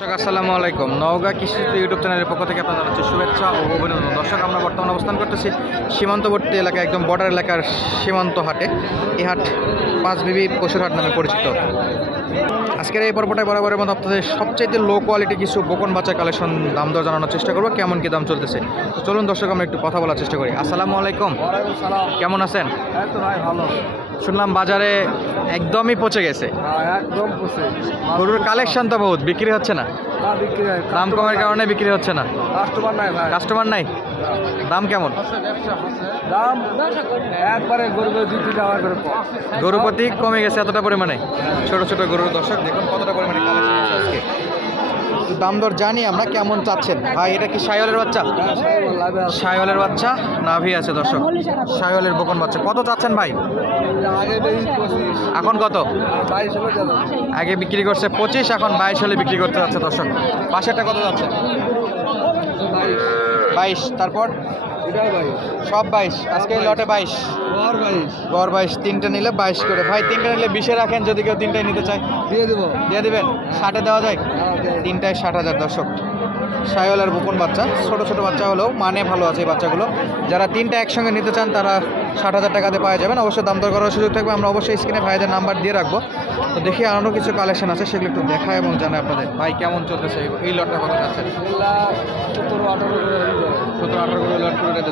দর্শক আসসালামু আলাইকুম। নওগাঁ কৃষি ইউটিউব চ্যানেলের পক্ষ থেকে আপনাদের হচ্ছে শুভেচ্ছা ও অভিনন্দন। দর্শক আমরা বর্তমানে অবস্থান করতেছি সীমান্তবর্তী এলাকা একদম বর্ডার এলাকার সীমান্ত হাটে। এই হাট পাঁচ বিবি পশুর হাট নামে পরিচিত। আজকের এই পর্বটায় বরাবরের মতো আপনাদের সবচেয়ে লো কোয়ালিটি কিছু বোকন বাচ্চা কালেকশন দাম দর জানানোর চেষ্টা করব কেমন কি দাম চলতেছে। চলুন দর্শক আমরা একটু কথা বলার চেষ্টা করি। আসসালামু আলাইকুম। কেমন আছেন? ভাই ভালো। শুনলাম বাজারে একদমই পচে গেছে। হ্যাঁ, একদম পুষে গরুর কালেকশন তো বহুত বিক্রি হচ্ছে না? দাম কমের কারণে বিক্রি হচ্ছে না? কাস্টমার নাই ভাই। কাস্টমার নাই? দাম কেমন? দাম একবারে গরু গরু প্রতি কমে গেছে এতটা পরিমাণে? ছোট ছোট গরুর দর্শক দেখুন কতটা পরিমাণে কালেকশন আজকে। দাম দর জানি আমরা কেমন চাচ্ছেন? ভাই এটা কি সাইওয়ালের বাচ্চা? সাইওয়ালের বাচ্চা? নাভি আছে দর্শক। সাইওয়ালের বকন বাচ্চা। কত চাচ্ছেন ভাই? এখন কত? বাইশ আগে বিক্রি করছে পঁচিশ এখন বাইশ হলে বিক্রি করতে যাচ্ছে দর্শক। পাশেরটা কত যাচ্ছে? বাইশ। তারপর? সব বাইশ। আজকে লটে বাইশ। গড় বাইশ। তিনটে নিলে বাইশ করে। ভাই তিনটে নিলে বিশে রাখেন যদি কেউ তিনটাই নিতে চায়। দিয়ে দেবো। দিয়ে দিবেন? ষাটে দেওয়া যায়। তিনটায় ষাট হাজার দর্শক। সায়লার বুকুন বাচ্চা, ছোট ছোট বাচ্চা হলেও মানে ভালো আছে এই বাচ্চাগুলো। যারা তিনটা একসঙ্গে নিতে চান, তারা ষাট হাজার টাকাতে পাওয়া যাবেন। অবশ্যই দাম দর করার সুযোগ থাকবে। আমরা অবশ্যই স্ক্রিনে ভাইদের নাম্বার দিয়ে রাখব। তো দেখি আরও কিছু কালেকশন আছে, সেগুলো একটু দেখায় এবং জানাই আপনাদের। ভাই, কেমন চলতেছে এই- লটটা কত যাচ্ছে? সতেরো, আঠারো করে লট পুরোটা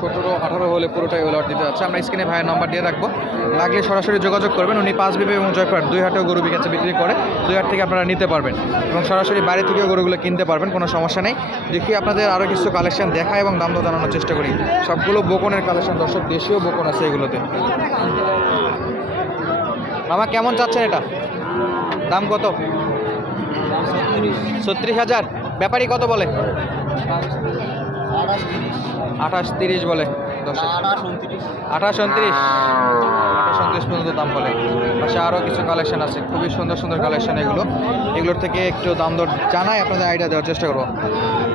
সতেরো আঠারো হলে পুরোটাই লট দিতে যাচ্ছে। আমরা স্ক্রিনে ভাইয়ের নাম্বার দিয়ে রাখব। লাগলে সরাসরি যোগাযোগ করবেন। উনি পাঁচ বিবে এবং জয়পুরহাট, দুই হাটেও গরু বিকাচ্ছে বিক্রি করে দুই হাট থেকে আপনারা নিতে পারবেন। এবং সরাসরি বাড়ি থেকেও গরুগুলো কিনতে পারবেন, কোনো সমস্যা নেই। দেখি আপনাদের আরও কিছু কালেকশন দেখায় এবং দাম জানানোর চেষ্টা করি। সবগুলো বোকনের কালেকশন দর্শক, দেশীয় বোকন আছে এগুলোতে। মামা কেমন চাচ্ছেন এটা? দাম কত? ছত্রিশ হাজার। ব্যাপারী কত বলে? আঠাশ তিরিশ বলে। আঠাশ উনত্রিশ। আঠাশ উনত্রিশ পর্যন্ত দাম বলে। পাশে আরও কিছু কালেকশন আছে। খুবই সুন্দর সুন্দর কালেকশন এগুলো। এগুলোর থেকে একটু দাম দর জানাই আপনাদের আইডিয়া দেওয়ার চেষ্টা করব।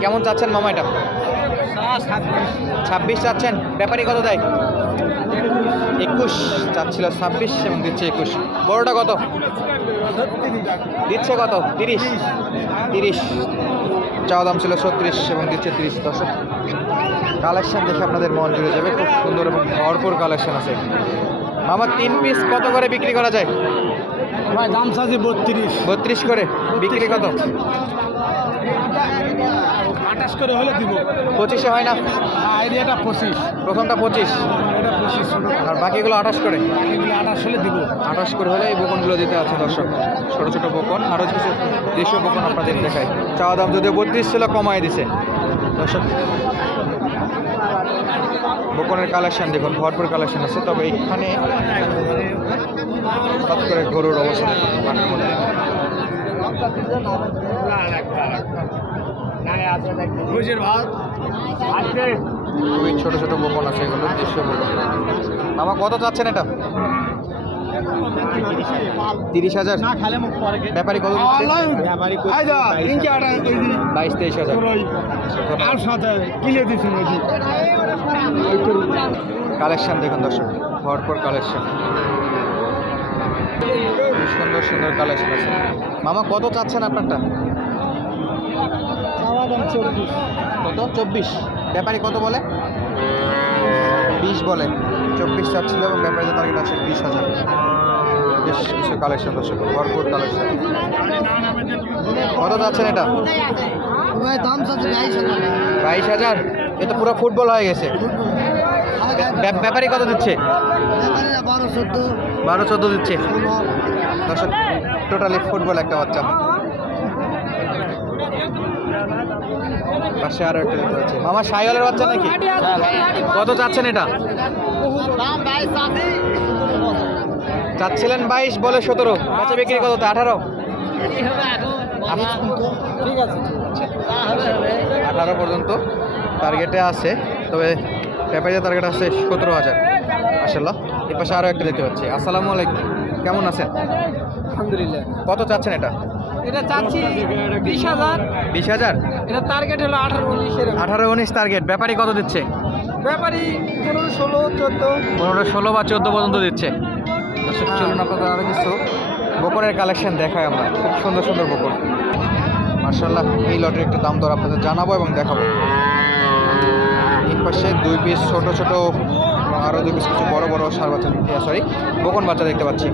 কেমন চাচ্ছেন মামা এটা? ছাব্বিশ চাচ্ছেন। ব্যাপারী কত দেয়? একুশ চাচ্ছিল ছাব্বিশ এবং দিচ্ছে একুশ। বড়টা কত? দিচ্ছে কত? তিরিশ। তিরিশ। চাওয়া দাম ছিল ছত্রিশ এবং দিচ্ছে তিরিশ দশক। কালেকশন দেখে আপনাদের মন জুড়ে যাবে। খুব সুন্দর এবং ভরপুর কালেকশন আছে। মামা তিন পিস কত করে বিক্রি করা যায়? ভাই দাম চাচ্ছি বত্রিশ। বত্রিশ করে? বিক্রি কত? আঠাশ করে হলে দিব। পঁচিশে হয় না? আইডিয়াটা পঁচিশ। প্রথমটা পঁচিশ। আর বাকিগুলো আঠাশ করে? আঠাশ হলে দিব। আঠাশ করে হলে এই বকনগুলো দিতে আছে দর্শক। ছোটো ছোটো বকন। আরও কিছু দেশীয় বকন আপনাদের দেখায় চাওয়া দাম যদিও বত্রিশ ছিল কমায় দিছে। দর্শক বকনের কালেকশন দেখুন ভরপুর কালেকশন আছে তবে এখানে হঠাৎ করে গরুর অবস্থা ভাত। খুবই ছোট ছোট বকন আছে এগুলো দেশীয় বকন আমার কত চাচ্ছেন এটা? তিরিশ হাজার? না খালে মুখ পরে ব্যাপারী কত? বাইশ তেইশ হাজার। কালেকশন দেখুন দর্শক ভরপুর কালেকশন। সুন্দর সুন্দর কালেকশন আছে। মামা কত চাচ্ছেন আপনারটা? কত? চব্বিশ। ব্যাপারী কত বলে? বিশ বলে। চব্বিশ চাচ্ছিল এবং ব্যাপারী টার্গেট আছে বিশ হাজার। বেশ কিছু কালেকশন দর্শক ভরপুর কালেকশন কত যাচ্ছেন এটা? বাইশ হাজার। এ তো পুরো ফুটবল হয়ে গেছে। ব্যা- ব্যাপারী কত দিচ্ছে? বারো চোদ্দ। বারো চোদ্দ দিচ্ছে। দর্শক টোটালি ফুটবল একটা বাচ্চা। পাশে আরও একটা দেখতে পাচ্ছি মামা সাইওয়ালের বাচ্চা নাকি? কত চাচ্ছেন এটা? চাচ্ছিলেন বাইশ বলে সতেরো। আচ্ছা বিক্রি কত? আঠারো? ঠিক আছে আঠারো পর্যন্ত টার্গেটে আছে তবে পেপারের টার্গেট আছে সতেরো হাজার। আসলে এ পাশে আরও একটা দেখতে পাচ্ছি। আসসালামু আলাইকুম। কেমন আছেন? আলহামদুলিল্লাহ। কত চাচ্ছেন এটা? এটা চাচ্ছি বিশ হাজার। বিশ হাজার? এটা টার্গেট হলো আঠারো উনিশের। আঠারো উনিশ টার্গেট ব্যাপারী কত দিচ্ছে? ব্যাপারী পনেরো ষোলো চোদ্দ। পনেরো ষোলো বা চোদ্দ পর্যন্ত দিচ্ছে। দর্শক চলুন আপনাদের আরও কিছু বকনের কালেকশন দেখায় আমরা। খুব সুন্দর সুন্দর বকন মার্শাল্লাহ এই লটের একটু দাম দর আপনাদের জানাব এবং দেখাবো। এই পাশে দুই পিস ছোট ছোট এবং আরও দুই পিস কিছু বড় বড় সার বাচ্চা সরি বকন বাচ্চা দেখতে পাচ্ছি।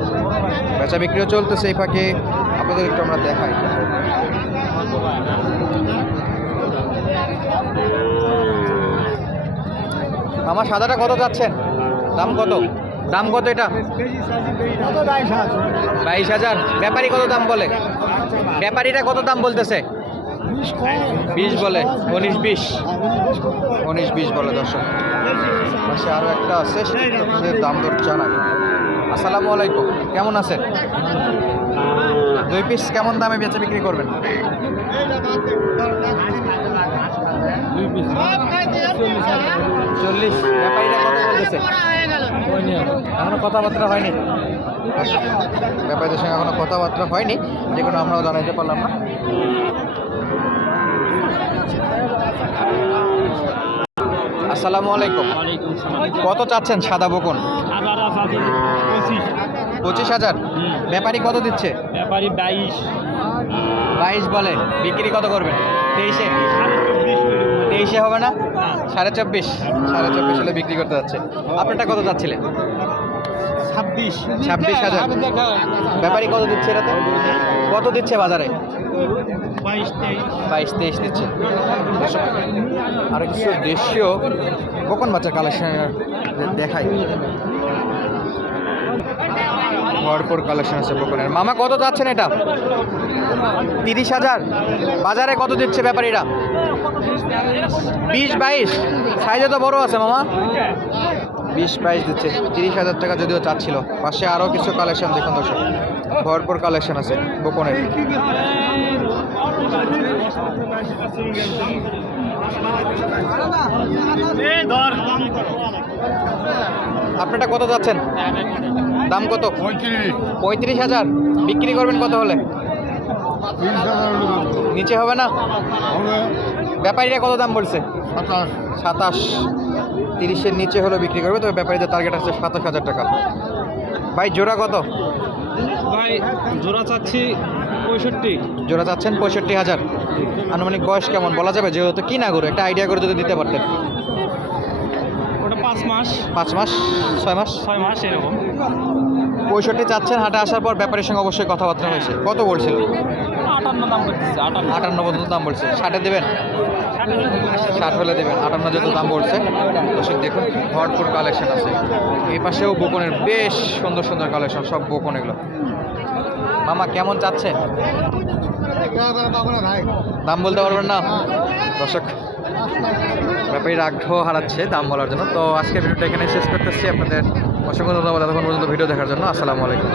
বেচা বিক্রিও চলতেছে এই ফাঁকে আপনাদের একটু আমরা দেখাই। আমার সাদাটা কত যাচ্ছেন? দাম কত? দাম কত এটা? বাইশ হাজার। ব্যাপারী কত দাম বলে? ব্যাপারীটা কত দাম বলতেছে? বিশ বলে, উনিশ বিশ। উনিশ বিশ বলে, দর্শক। পাশে আরও একটা আছে দাম দর জানাই। আসসালামু আলাইকুম, কেমন আছেন? দুই পিস কেমন দামে বেচে বিক্রি করবেন? চল্লিশ। এখনও কথাবার্তা হয়নি। ব্যাপারীদের সঙ্গে এখনও কথাবার্তা হয়নি যে কোনো আমরাও জানাইতে পারলাম না। আসসালামু আলাইকুম। কত চাচ্ছেন সাদা বকন? পঁচিশ। হাজার? ব্যাপারী কত দিচ্ছে? ব্যাপারি বাইশ। বাইশ বলে। বিক্রি কত করবেন? তেইশে? তেইশে হবে না? সাড়ে চব্বিশ। সাড়ে চব্বিশ হলে বিক্রি করতে যাচ্ছে। আপনারটা কত যাচ্ছিলেন ছাব্বিশ। ছাব্বিশ হাজার। ব্যাপারী কত দিচ্ছে এটাতে? কত দিচ্ছে বাজারে? বাইশ তেইশ দিচ্ছে। আর কিছু দেশীয় বকন বাচ্চা কালেকশন দেখাই। ভরপুর কালেকশন আছে বকনের মামা, কত যাচ্ছেন এটা? তিরিশ হাজার। বাজারে কত দিচ্ছে ব্যাপারীরা? বিশ বাইশ। সাইজে তো বড় আছে মামা। বিশ বাইশ দিচ্ছে। তিরিশ হাজার টাকা যদিও চাচ্ছিল। পাশে আরও কিছু কালেকশন দেখুন দর্শক। ভরপুর কালেকশন আছে বকনের আপনারটা কত যাচ্ছেন? দাম কত? পঁয়ত্রিশ হাজার। বিক্রি করবেন কত হলে? নিচে হবে না? ব্যাপারীরা কত দাম বলছে? সাতাশ। তিরিশের নিচে হলে বিক্রি করবে, তবে ব্যাপারীদের টার্গেট আছে সাতাশ হাজার টাকা। ভাই, জোড়া কত? ভাই জোড়া চাচ্ছি পঁয়ষট্টি। জোড়া চাচ্ছেন পঁয়ষট্টি হাজার। আনুমানিক বয়স কেমন? বলা যাবে যেহেতু কি না করে একটা আইডিয়া করে যদি দিতে পারতেন। ওটা পাঁচ মাস। পাঁচ মাস? ছয় মাস? ছয় মাস এরকম। পঁয়ষট্টি চাচ্ছেন হাটে আসার পর ব্যাপারীর সঙ্গে অবশ্যই কথাবার্তা হয়েছে। কত বলছিল আটান্ন দাম পর্যন্ত দাম বলছে। ষাটে দেবেন? ষাট হলে দেবেন। আটান্ন যত দাম বলছে দর্শক দেখুন ভরপুর কালেকশন আছে। এই পাশেও বোকনের বেশ সুন্দর সুন্দর কালেকশন সব বোকন এগুলো। মামা কেমন চাচ্ছে? দাম বলতে পারবেন না? দর্শক ব্যাপারীর আগ্রহ হারাচ্ছে দাম বলার জন্য। তো আজকের ভিডিওটা এখানে শেষ করতেছি। আপনাদের অসংখ্য ধন্যবাদ এতক্ষণ পর্যন্ত ভিডিও দেখার জন্য। আসসালামু আলাইকুম।